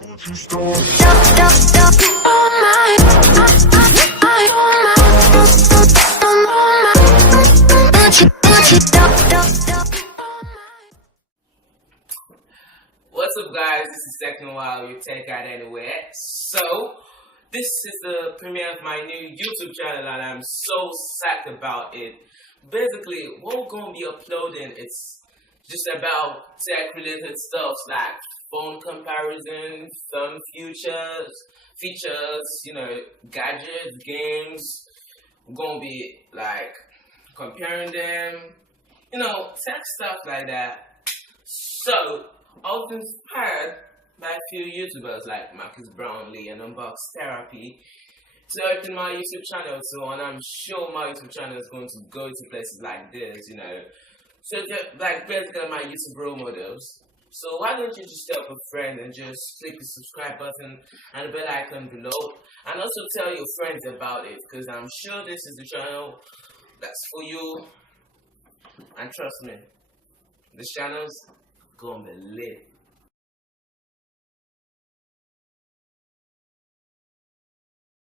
What's up, guys? This is Techno Al, your tech guide anywhere. So, this is the premiere of my new YouTube channel and I'm so psyched about it. Basically, what we're going to be uploading is just about tech related stuff like phone comparison, some features, gadgets, games. We're going to be like comparing them, tech stuff like that. So, I was inspired by a few YouTubers like Marcus Brownlee and Unbox Therapy to open my YouTube channel, and I'm sure my YouTube channel is going to go to places like this, So they're like basically my YouTube role models. So why don't you just tell a friend and just click the subscribe button and the bell icon below, and also tell your friends about it, because I'm sure this is the channel that's for you, and trust me, this channel's gonna be lit.